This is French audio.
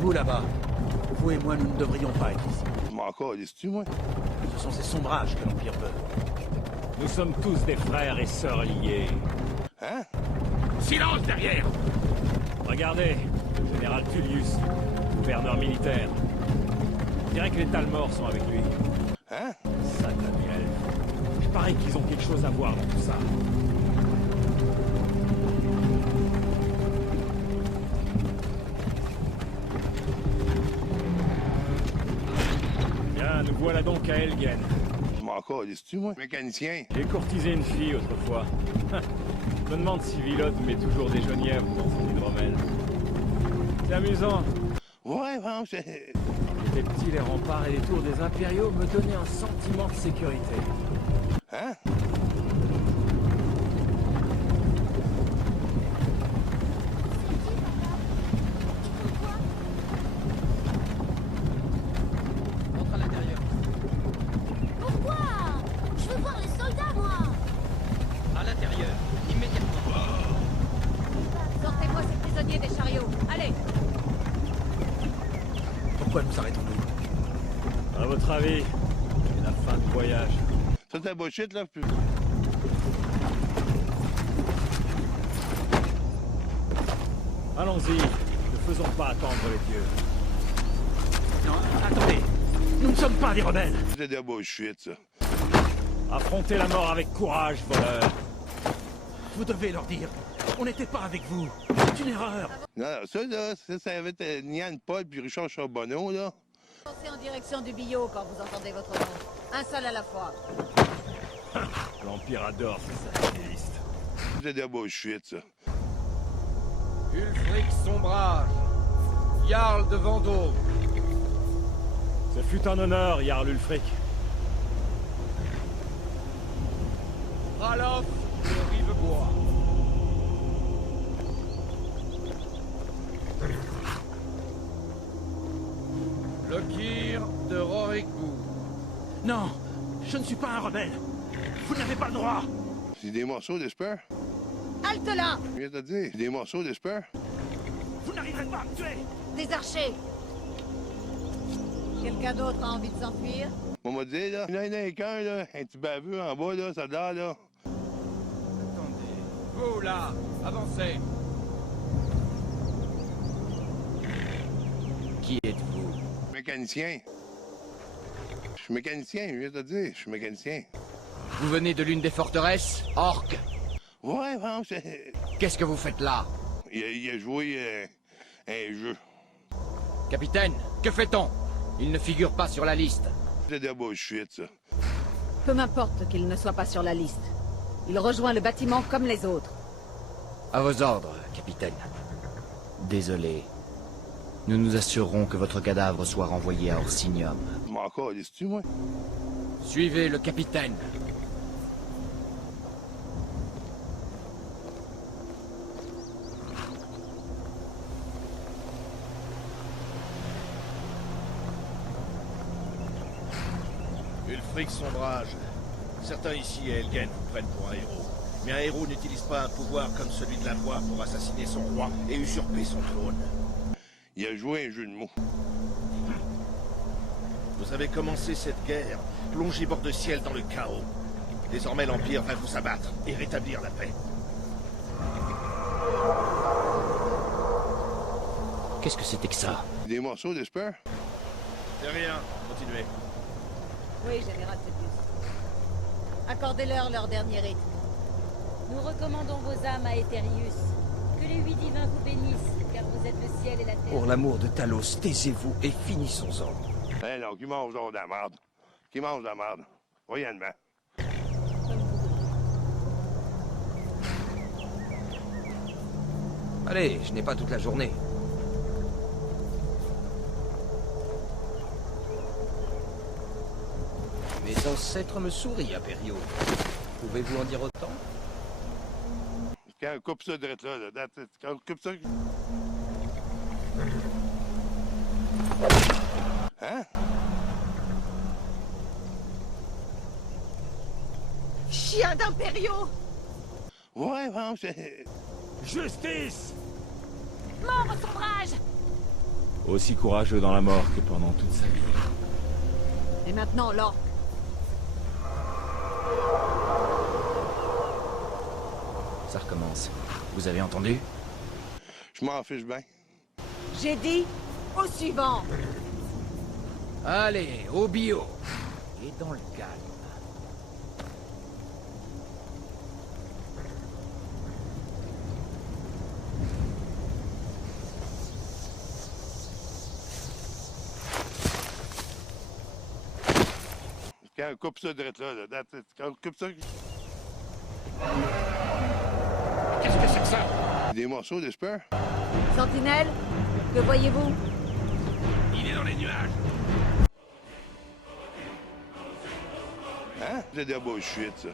Vous là-bas, vous et moi, nous ne devrions pas être ici. Je m'en calisse-tu, moi? Ce sont ces sombrages que l'Empire veut. Nous sommes tous des frères et sœurs liés. Hein? Silence derrière! Regardez, le général Tullius, gouverneur militaire. On dirait que les Talmors sont avec lui. Hein? Satané elfe. Il paraît qu'ils ont quelque chose à voir dans tout ça. Bien, nous voilà donc à Elgen. Je m'en calisse-tu, moi? Mécanicien. J'ai courtisé une fille autrefois. Je me demande si Vilote met toujours des genièvres dans son hydromel. C'est amusant. Ouais, bon, c'est... Quand j'étais petit, les remparts et les tours des impériaux me donnaient un sentiment de sécurité. Hein? Entre à l'intérieur. Pourquoi? Je veux voir les soldats, moi. À l'intérieur, immédiatement. Sortez-moi ces prisonniers des chariots. Allez. Pourquoi nous arrêtons-nous? À votre avis, c'est la fin du voyage. Ça, c'est bullshit, là. Puis... Allons-y, ne faisons pas attendre les dieux. Non, attendez. Nous ne sommes pas des rebelles. C'est de bullshit, ça. Affrontez la mort avec courage, voleur. Vous devez leur dire. On n'était pas avec vous. C'est une erreur. Non, ça, là, ça avait été Nian Paul puis Richard Charbonneau, là. Pensez en direction du billot quand vous entendez votre nom. Un seul à la fois. L'Empire adore ces satellistes. C'est de bullshit, ça. Ulfric Sombrage, Jarl de Vendôme. Ce fut un honneur, Jarl Ulfric. Ralof de Rivebois. Lokir de Rorikbourg. Non, je ne suis pas un rebelle. Vous n'avez pas le droit. C'est des morceaux d'esper. Halte là. Je viens de te dire, c'est des morceaux d'esper. Vous n'arriverez pas à me tuer. Des archers. Quelqu'un d'autre a envie de s'enfuir? On m'a dit, là, il y en a qu'un, là, un petit baveux en bas, là, ça là, là. Attendez. Vous là, avancez. Qui êtes-vous? Mécanicien. Je suis mécanicien, je viens de te dire, je suis mécanicien. Vous venez de l'une des forteresses, Orc. Ouais, bon, c'est... Qu'est-ce que vous faites là? Il a joué un jeu. Capitaine, que fait-on? Il ne figure pas sur la liste. C'est de bullshit, ça. Peu m'importe qu'il ne soit pas sur la liste. Il rejoint le bâtiment comme les autres. À vos ordres, capitaine. Désolé. Nous nous assurerons que votre cadavre soit renvoyé à Orsinium. Je m'en calisse-tu, moi? Suivez le capitaine. Ulfric Sombrage. Certains ici à Elgen vous prennent pour un héros. Mais un héros n'utilise pas un pouvoir comme celui de la loi pour assassiner son roi et usurper son trône. Il a joué un jeu de mots. Vous avez commencé cette guerre, plongé bord de ciel dans le chaos. Désormais l'Empire va vous abattre et rétablir la paix. Qu'est-ce que c'était que ça? Des morceaux d'esper? C'est rien, continuez. Oui, général Tullius. Accordez-leur leur dernier rite. Nous recommandons vos âmes à Éthérius. Que les 8 divins vous bénissent, car vous êtes le ciel et la terre. Pour l'amour de Talos, taisez-vous et finissons-en. Eh non, qui mange donc de la merde. Qui mange de la merde. Royalement. Allez, je n'ai pas toute la journée. Mes ancêtres me sourient, Impériaux. Pouvez-vous en dire autant? Quand on coupe ça direct là, quand on coupe ça... Hein? Chien d'impériaux! Ouais, bon, c'est... Justice! Mort au sombrage! Aussi courageux dans la mort que pendant toute sa vie. Et maintenant, l'orque. Ça recommence. Vous avez entendu? Je m'en fiche bien. J'ai dit au suivant. Allez, au bio. Et dans le calme. Quand on coupe ça direct là, quand on coupe ça... Qu'est-ce que c'est que ça? Des morceaux d'espoir. Sentinelle, que voyez-vous? Il est dans les nuages. Hein? C'est de la bullshit, ça.